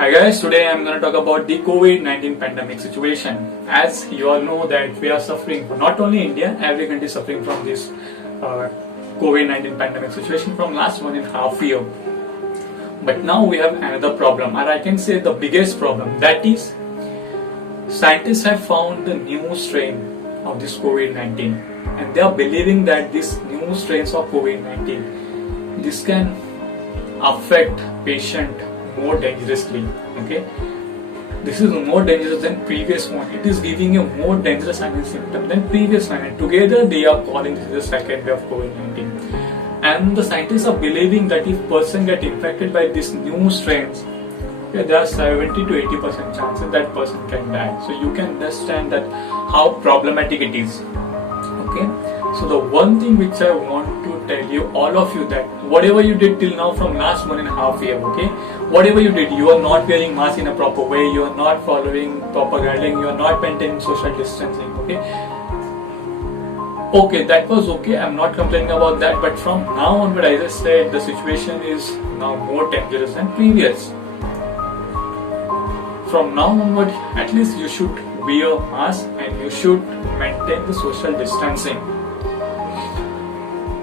Hi guys, today I'm going to talk about the COVID-19 pandemic situation. As you all know that we are suffering, not only India, every country is suffering from this COVID-19 pandemic situation from last 1.5 years. But now we have another problem, or I can say the biggest problem, that is scientists have found the new strain of this COVID-19 and they are believing that this new strains of COVID-19, this can affect patient more dangerously. Okay, this is more dangerous than previous one. It is giving a more dangerous symptom than previous one, and together they are calling this the second wave of COVID-19. And the scientists are believing that if person get infected by this new strains, okay, there are 70 to 80% chances that person can die. So you can understand that how problematic it is. Okay, so the one thing which I want to tell you, all of you, that whatever you did till now from last 1.5 years, okay, whatever you did, you are not wearing mask in a proper way, you are not following proper guidelines, you are not maintaining social distancing, okay, that was okay, I'm not complaining about that, but from now onward, as I said, the situation is now more dangerous than previous. From now onward, at least you should wear a mask and you should maintain the social distancing.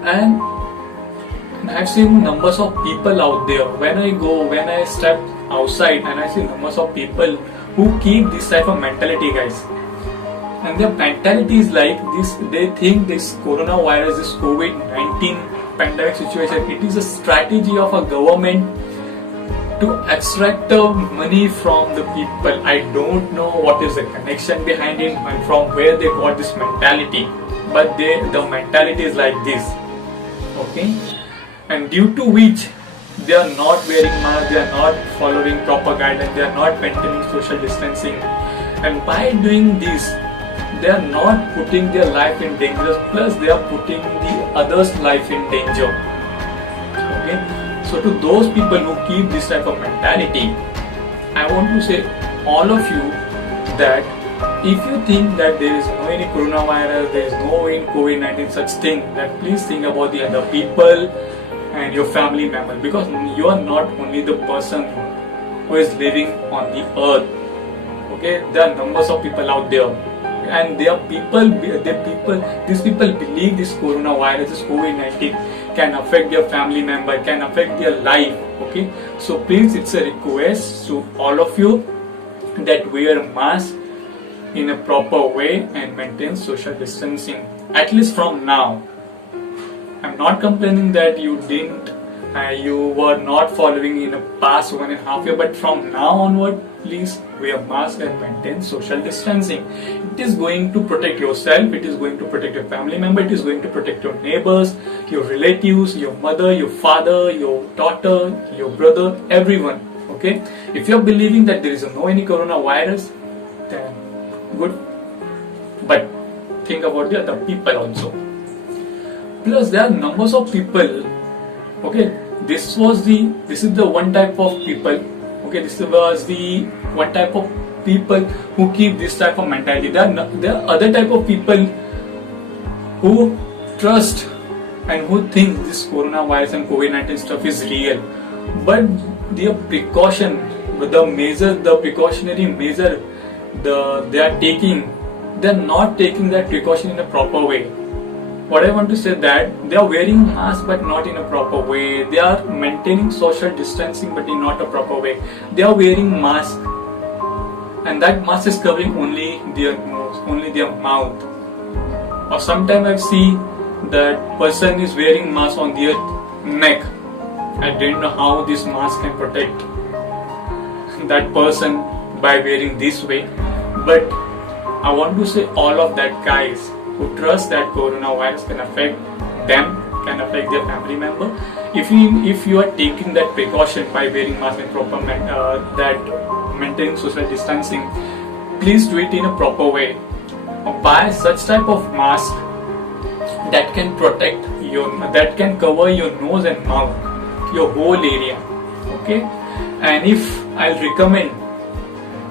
And I've seen numbers of people out there. When I step outside and I see numbers of people who keep this type of mentality, guys. And their mentality is like this, they think this coronavirus, this COVID-19 pandemic situation, it is a strategy of a government to extract the money from the people. I don't know what is the connection behind it and from where they got this mentality, but the mentality is like this, okay? And due to which they are not wearing masks, they are not following proper guidelines, they are not maintaining social distancing, and by doing this, they are not putting their life in danger, plus they are putting the others' life in danger. Okay? So to those people who keep this type of mentality, I want to say all of you that if you think that there is no any coronavirus, there is no any COVID-19 such thing, that please think about the other people and your family members, because you are not only the person who is living on the earth. Okay, there are numbers of people out there, and these people believe this coronavirus, this COVID-19 can affect their family member, can affect their life. Okay, so please, it's a request to all of you that wear a mask in a proper way and maintain social distancing, at least from now. I'm not complaining that you were not following in the past 1.5 years, but from now onward, please wear mask and maintain social distancing. It is going to protect yourself, it is going to protect your family member, it is going to protect your neighbors, your relatives, your mother, your father, your daughter, your brother, everyone. Okay, if you're believing that there is no any coronavirus, then good, but think about the other people also. Plus there are numbers of people. Okay, this is the one type of people. Okay, this was the one type of people who keep this type of mentality. There are other type of people who trust and who think this coronavirus and COVID-19 stuff is real, but the precautionary measure they are taking, they are not taking that precaution in a proper way. What I want to say that they are wearing masks but not in a proper way. They are maintaining social distancing but in not a proper way. They are wearing masks and that mask is covering only their nose, only their mouth. Or sometimes I see that person is wearing mask on their neck. I don't know how this mask can protect that person by wearing this way. But I want to say all of that, guys, who trust that coronavirus can affect them, can affect their family member. If you are taking that precaution by wearing mask and proper maintaining social distancing, please do it in a proper way. Buy such type of mask that can protect that can cover your nose and mouth, your whole area. Okay, and if I'll recommend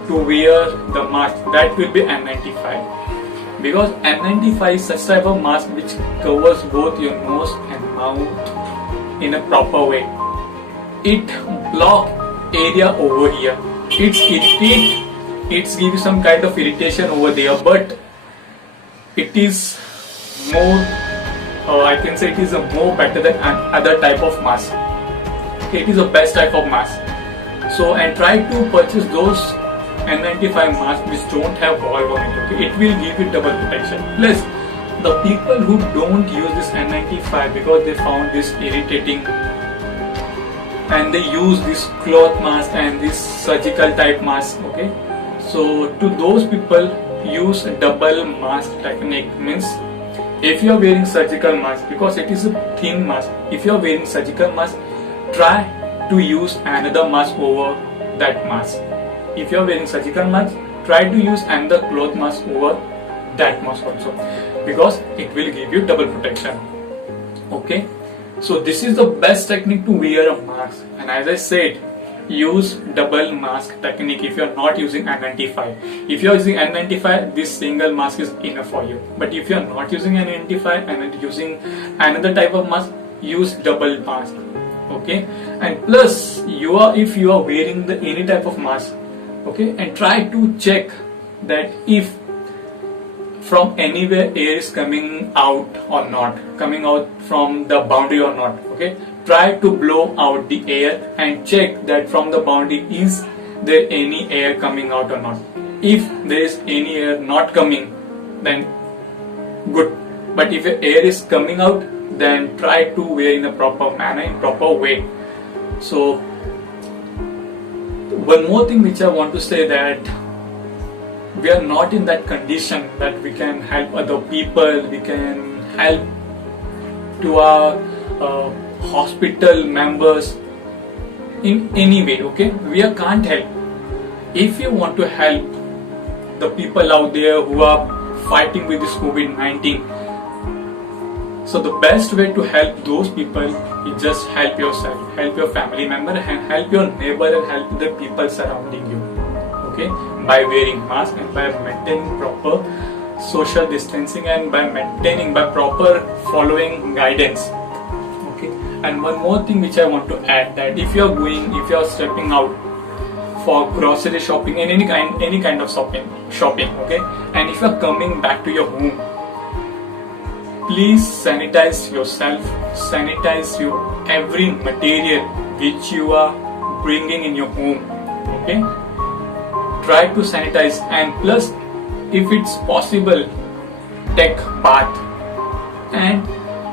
to wear the mask, that will be N95, because N95 is such type of mask which covers both your nose and mouth in a proper way. It block area over here. it's irritate, it's give you some kind of irritation over there, but it is more, I can say it is a more better than other type of mask. Okay, it is the best type of mask. So, and try to purchase those N95 masks which don't have valve on it. Okay, it will give you double protection. Plus, the people who don't use this N95 because they found this irritating, and they use this cloth mask and this surgical type mask. Okay, so to those people, use double mask technique. Means if you are wearing surgical mask, because it is a thin mask, if you are wearing surgical mask, try to use another mask over that mask. If you are wearing surgical mask, try to use another cloth mask over that mask also, because it will give you double protection. Okay, so this is the best technique to wear a mask. And as I said, use double mask technique if you are not using N95. If you are using N95, this single mask is enough for you. But if you are not using N95 and using another type of mask, use double mask. Okay, and plus if you are wearing any type of mask, okay, and try to check that if from anywhere air is coming out or not, coming out from the boundary or not. Okay, try to blow out the air and check that from the boundary is there any air coming out or not. If there is any air not coming, then good. But if air is coming out, then try to wear in a proper manner, in proper way. So one more thing which I want to say, that we are not in that condition that we can help other people, we can help to our hospital members in any way. Okay, we can't help. If you want to help the people out there who are fighting with this COVID-19, so the best way to help those people is just help yourself, help your family member, and help your neighbor, and help the people surrounding you. Okay, by wearing mask and by maintaining proper social distancing and by proper following guidance. Okay, and one more thing which I want to add, that if you are stepping out for grocery shopping and any kind of shopping, okay, and if you are coming back to your home, please sanitize yourself, sanitize your every material which you are bringing in your home. Okay, try to sanitize, and plus if it's possible, take bath, and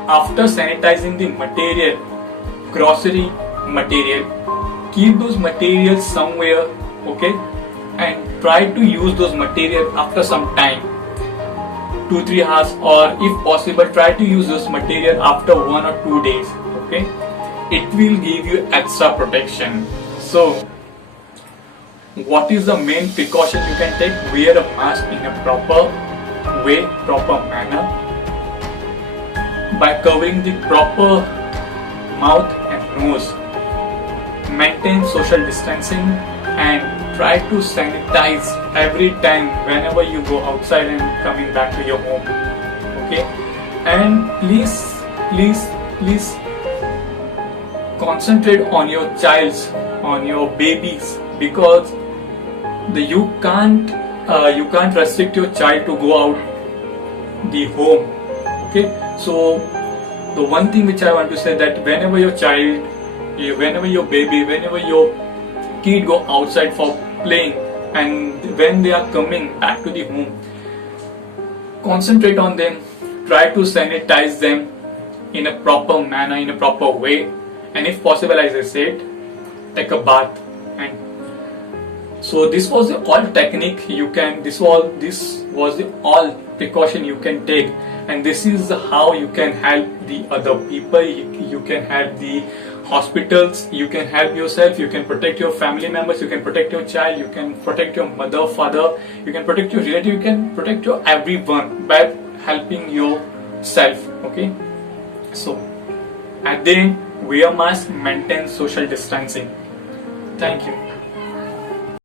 after sanitizing the material, grocery material, keep those materials somewhere. Okay, and try to use those materials after some time, 2-3 hours, or if possible try to use this material after 1 or 2 days. Okay, it will give you extra protection. So what is the main precaution you can take? Wear a mask in a proper way, proper manner, by covering the proper mouth and nose, maintain social distancing, and try to sanitize every time whenever you go outside and coming back to your home. Okay, and please concentrate on your childs, on your babies, because you can't restrict your child to go out the home. Okay, so the one thing which I want to say, that whenever your child, whenever your baby, whenever your kid go outside for playing, and when they are coming back to the home, concentrate on them, try to sanitize them in a proper manner, in a proper way, and if possible, as I said, take a bath. And so this was the all technique you can, this was the all precaution you can take, and this is how you can help the other people, you can help the hospitals, you can help yourself, you can protect your family members, you can protect your child, you can protect your mother, father, you can protect your relative, you can protect your everyone by helping yourself. Okay, so at the end, wear mask, maintain social distancing. Thank you.